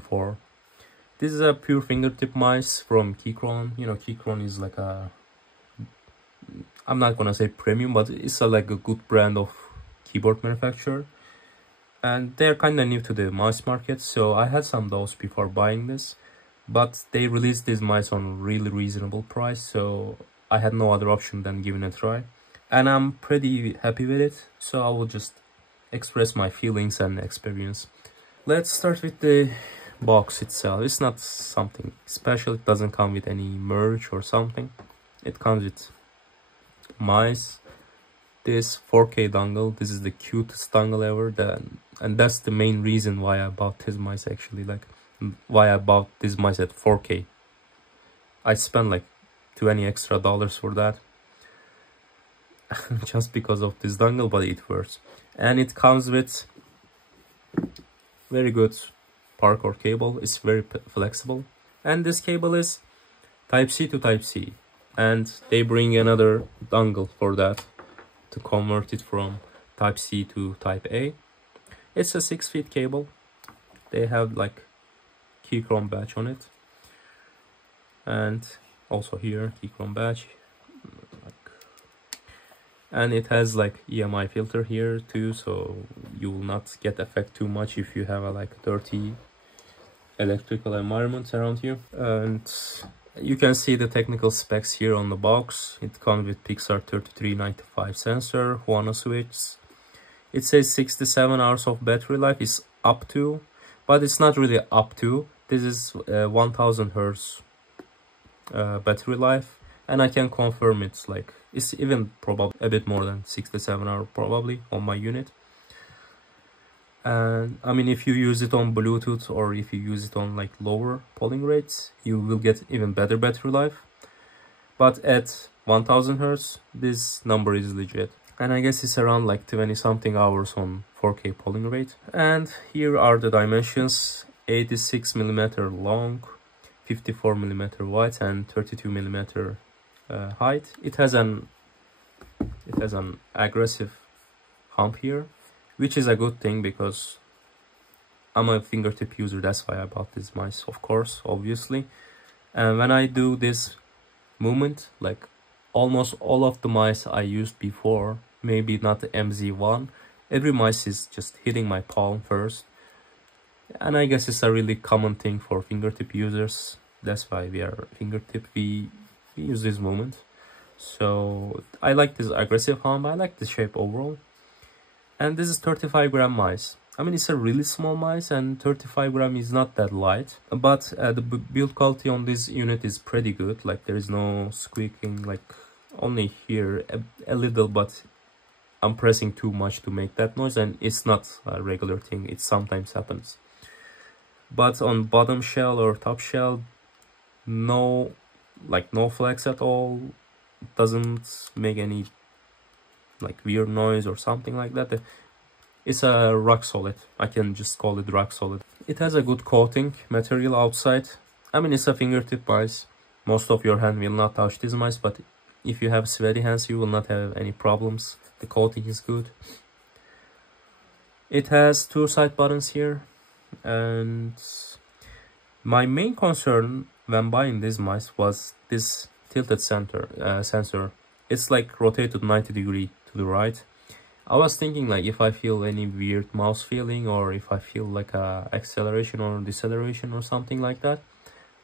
2004. This is a pure fingertip mice from Keychron. You know, Keychron is like a, I'm not gonna say premium, but it's like a good brand of keyboard manufacturer. And they're kind of new to the mouse market, so I had some of those before buying this. But they released these mice on really reasonable price, so I had no other option than giving it a try. And I'm pretty happy with it, so I will just express my feelings and experience. Let's start with the box itself. It's not something special, it doesn't come with any merch or something. It comes with mice, this 4K dongle. This is the cutest dongle ever, and that's the main reason why I bought this mice actually, like why I bought this mice at 4K. I spent like $20 extra for that just because of this dongle, but it works. And it comes with very good paracord cable. It's very flexible, and this cable is type C to type C, and they bring another dongle for that to convert it from type C to type A. It's a 6-feet cable. They have like Keychron badge on it, and also here Keychron badge, and it has like EMI filter here too, so you will not get affected too much if you have a like dirty electrical environment around you. And you can see the technical specs here on the box. It comes with Pixar 3395 sensor, Huano switch. It says 67 hours of battery life is up to, but it's not really up to. This is 1000 Hertz battery life, and I can confirm it's like, it's even probably a bit more than 67 hours probably on my unit. And I mean, if you use it on Bluetooth or if you use it on like lower polling rates, you will get even better battery life. But at 1000 Hertz, this number is legit. And I guess it's around like 20 something hours on 4K polling rate. And here are the dimensions: 86mm long, 54mm wide, and 32mm height. It has an aggressive hump here, which is a good thing because I'm a fingertip user. That's why I bought this mice, of course, obviously. And when I do this movement, like almost all of the mice I used before, maybe not the MZ1, every mice is just hitting my palm first. And I guess it's a really common thing for fingertip users. That's why we are fingertip, we use this movement. So I like this aggressive hump. I like the shape overall. And this is 35 gram mice. I mean, it's a really small mice, and 35 gram is not that light. But the build quality on this unit is pretty good. Like, there is no squeaking, like only here a little, but I'm pressing too much to make that noise, and it's not a regular thing. It sometimes happens. But on bottom shell or top shell, no flex at all. It doesn't make any like weird noise or something like that. It's a rock solid. I can just call it rock solid. It has a good coating material outside. I mean, it's a fingertip mice. Most of your hand will not touch this mice, but if you have sweaty hands, you will not have any problems. The coating is good. It has 2 side buttons here, and my main concern when buying this mice was this tilted sensor. It's like rotated 90 degrees to the right. I was thinking like if I feel any weird mouse feeling, or if I feel like a acceleration or deceleration or something like that.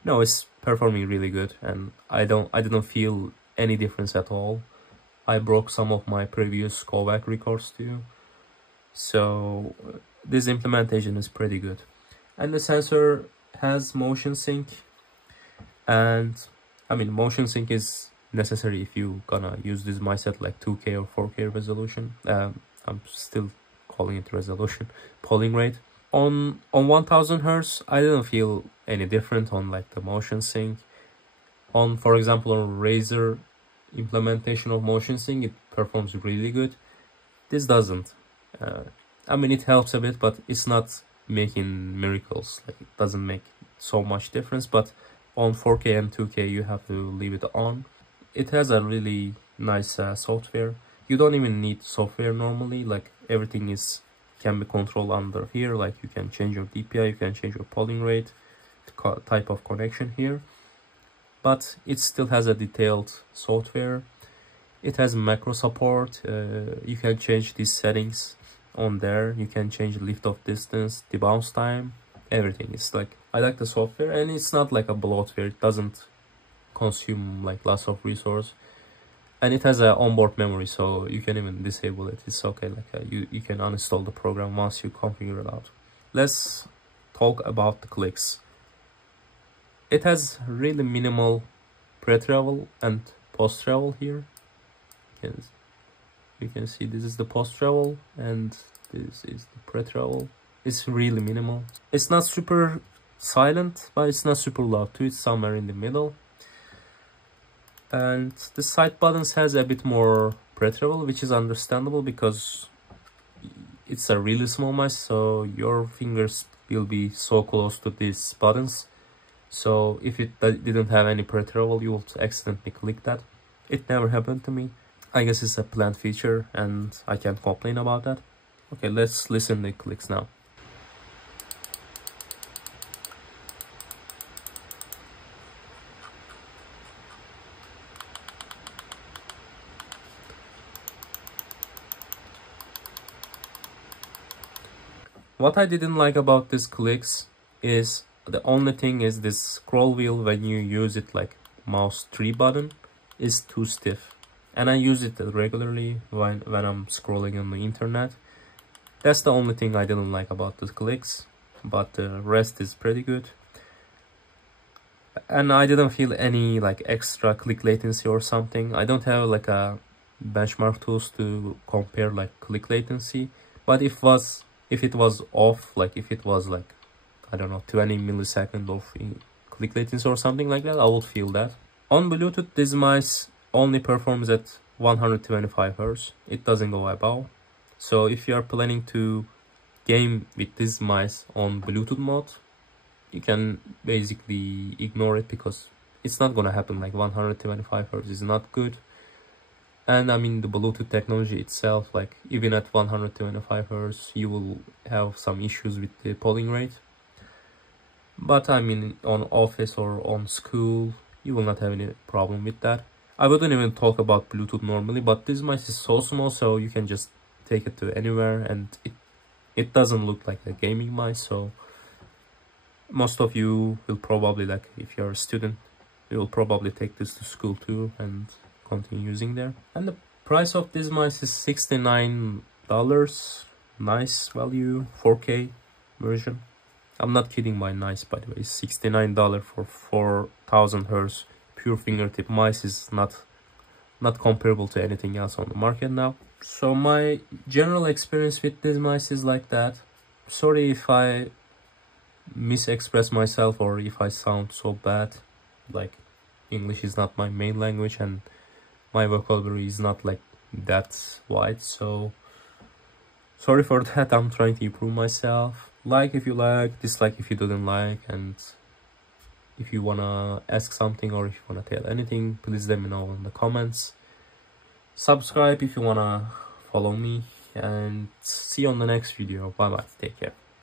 No, it's performing really good, and I didn't feel any difference at all. I broke some of my previous callback records too. So this implementation is pretty good. And the sensor has motion sync, and I mean, motion sync is necessary if you gonna use this mice at like 2K or 4K resolution. I'm still calling it resolution. Polling rate on 1000 Hertz, I didn't feel any different on like the motion sync. On, for example, on Razer implementation of motion sync, it performs really good. This doesn't. I mean, it helps a bit, but it's not making miracles. Like, it doesn't make so much difference. But on 4K and 2K, you have to leave it on. It has a really nice software. You don't even need software normally. Like, everything is can be controlled under here. Like you can change your DPI, you can change your polling rate, type of connection here, but it still has a detailed software. It has macro support. You can change these settings on there. You can change the lift off distance, the bounce time, everything. It's like, I like the software, and it's not like a bloatware. It doesn't consume like lots of resource, and it has a onboard memory, so you can even disable it. It's okay. Like you can uninstall the program once you configure it out. Let's talk about the clicks. It has really minimal pre-travel and post-travel here. You can see this is the post-travel and this is the pre-travel. It's really minimal. It's not super silent, but it's not super loud too. It's somewhere in the middle. And the side buttons has a bit more pre-travel, which is understandable because it's a really small mouse, so your fingers will be so close to these buttons. So if it didn't have any pre-travel, you would accidentally click that. It never happened to me. I guess it's a planned feature and I can't complain about that. Okay, let's listen to the clicks now. What I didn't like about these clicks is the only thing is this scroll wheel when you use it like mouse 3 button is too stiff. And I use it regularly when I'm scrolling on the internet. That's the only thing I didn't like about the clicks, but the rest is pretty good. And I didn't feel any like extra click latency or something. I don't have like a benchmark tools to compare like click latency, but if it was off, like if it was like, I don't know, 20 milliseconds of click latency or something like that, I would feel that. On Bluetooth, this mice only performs at 125 Hz. It doesn't go above. So if you are planning to game with this mice on Bluetooth mode, you can basically ignore it because it's not gonna happen. Like 125 Hz is not good. And I mean the Bluetooth technology itself, like even at 125 Hz, you will have some issues with the polling rate. But I mean on office or on school, you will not have any problem with that. I wouldn't even talk about Bluetooth normally, but this mice is so small, so you can just take it to anywhere, and it doesn't look like a gaming mice. So most of you will probably, like if you're a student, you will probably take this to school too and continue using there. And the price of this mice is $69. Nice value, 4K version. I'm not kidding by nice, by the way. It's $69 for 4000 Hz pure fingertip mice is not comparable to anything else on the market now. So my general experience with these mice is like that. Sorry if I misexpress myself or if I sound so bad. Like English is not my main language and my vocabulary is not like that wide, so sorry for that. I'm trying to improve myself. Like if you like, dislike if you didn't like, and if you wanna ask something or if you wanna tell anything, please let me know in the comments. Subscribe if you wanna follow me, and see you on the next video. Bye bye, take care.